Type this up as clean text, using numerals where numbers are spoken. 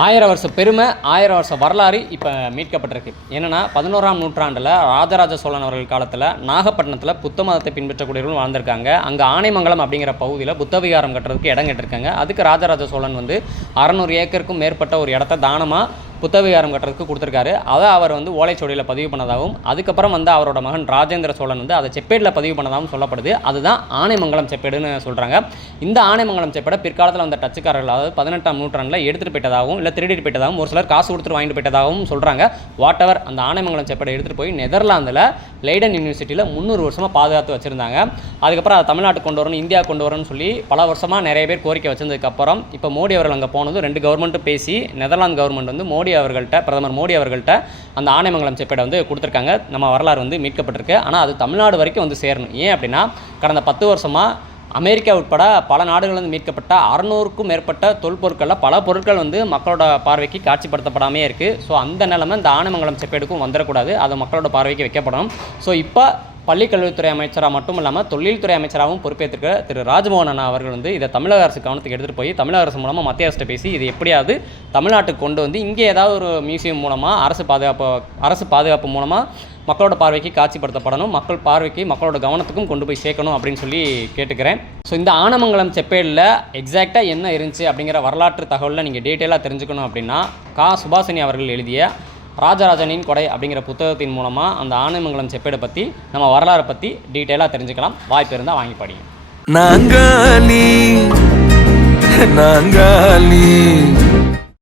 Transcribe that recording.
1000 வருஷ பெருமை, 1000 வருஷ வரலாறு இப்போ மீட்கப்பட்டிருக்கு. என்னென்னா 11ஆம் நூற்றாண்டில் ராஜராஜ சோழன் அவர்கள் காலத்தில் நாகப்பட்டினத்தில் புத்த மதத்தை பின்பற்றக்கூடியவர்கள் வாழ்ந்திருக்காங்க. அங்கே ஆனைமங்கலம் அப்படிங்கிற பகுதியில் புத்த விகாரம் கட்டுறதுக்கு இடம் கேட்டிருக்காங்க. அதுக்கு ராஜராஜ சோழன் 600 ஏக்கருக்கும் மேற்பட்ட ஒரு இடத்த தானமாக புத்த விகாரம் கட்டுறதுக்கு கொடுத்துருக்காரு. அதை அவர் ஓலைச்சுவடியில் பதிவு பண்ணதாகவும், அதுக்கப்புறம் அவரோட மகன் ராஜேந்திர சோழன் அதை செப்பேடில் பதிவு பண்ணதாகவும் சொல்லப்படுது. அதுதான் ஆனைமங்கலம் செப்பேடுன்னு சொல்கிறாங்க. இந்த ஆனைமங்கலம் செப்பேடை பிற்காலத்தில் வந்த டச்சுக்காரர்கள், அதாவது 18ஆம் நூற்றாண்டில் எடுத்துகிட்டு போயிட்டதாகவும் இல்லை திருடிட்டு போயிட்டதாகவும், ஒரு சிலர் காசு கொடுத்துட்டு வாங்கிட்டு போயிட்டதாகவும் சொல்கிறாங்க. வாட் எவர், அந்த ஆனைமங்கலம் செப்பேடை எடுத்துகிட்டு போய் நெதர்லாந்தில் லெய்டன் யூனிவர்சிட்டியில் 300 வருஷமாக பாதுகாத்து வச்சுருந்தாங்க. அதுக்கப்புறம் அதை தமிழ்நாட்டுக்கு கொண்டு வரணும், இந்தியா கொண்டு வரணும்னு சொல்லி பல வருஷமாக நிறைய பேர் கோரிக்கை வச்சதுக்கப்புறம் இப்போ மோடி அவர்கள் அங்கே போனதும் 2 கவர்மெண்ட்டும் பேசி நெதர்லாந்து கவர்மெண்ட் மோடி அவர்கள்ட்ட, பிரதமர் மோடி அவர்கள்ட்ட அந்த ஆனைமங்கலம் செப்பேடை கொடுத்துருக்காங்க. நம்ம வரலாறு மீட்கப்பட்டிருக்கு. ஆனால் அது தமிழ்நாடு வரைக்கும் சேரணும். ஏன் அப்படின்னா, கடந்த 10 வருஷமாக அமெரிக்கா உட்பட பல நாடுகளிலிருந்து மீட்கப்பட்ட 600க்கும் மேற்பட்ட தொல்பொருட்களில் பல பொருட்கள் மக்களோட பார்வைக்கு காட்சிப்படுத்தப்படாமே இருக்குது. ஸோ அந்த நிலைமை இந்த ஆனைமங்கலம் செப்பேடுக்கும் வந்துடக்கூடாது, அது மக்களோட பார்வைக்கு வைக்கப்படணும். ஸோ இப்போ பள்ளிக்கல்வித்துறை அமைச்சராக மட்டும் இல்லாமல் தொழில்துறை அமைச்சராகவும் பொறுப்பேற்றிருக்கிற திரு ராஜ்மோகன் அண்ணா அவர்கள் இதை தமிழக அரசு கவனத்துக்கு எடுத்துகிட்டு போய் தமிழக அரசு மூலமாக மத்திய அரசு பேசி இது எப்படியாவது தமிழ்நாட்டுக்கு கொண்டு இங்கே ஏதாவது ஒரு மியூசியம் மூலமாக அரசு பாதுகாப்பு மூலமாக மக்களோட பார்வைக்கு காட்சிப்படுத்தப்படணும், மக்கள் பார்வைக்கு மக்களோட கவனத்துக்கும் கொண்டு போய் சேர்க்கணும் அப்படின்னு சொல்லி கேட்டுக்கிறேன். ஸோ இந்த ஆனைமங்கலம் செப்பேடில் எக்ஸாக்டாக என்ன இருந்துச்சு அப்படிங்கிற வரலாற்று தகவலில் நீங்கள் டீட்டெயிலாக தெரிஞ்சுக்கணும் அப்படின்னா சுபாஷினி அவர்கள் எழுதிய ராஜராஜனின் கொடை அப்படிங்கிற புத்தகத்தின் மூலமாக அந்த ஆனைமங்கலம் செப்பேடை பற்றி, நம்ம வரலாறை பற்றி டீட்டெயிலாக தெரிஞ்சுக்கலாம். வாய்ப்பு இருந்தால் வாங்கி படிங்க.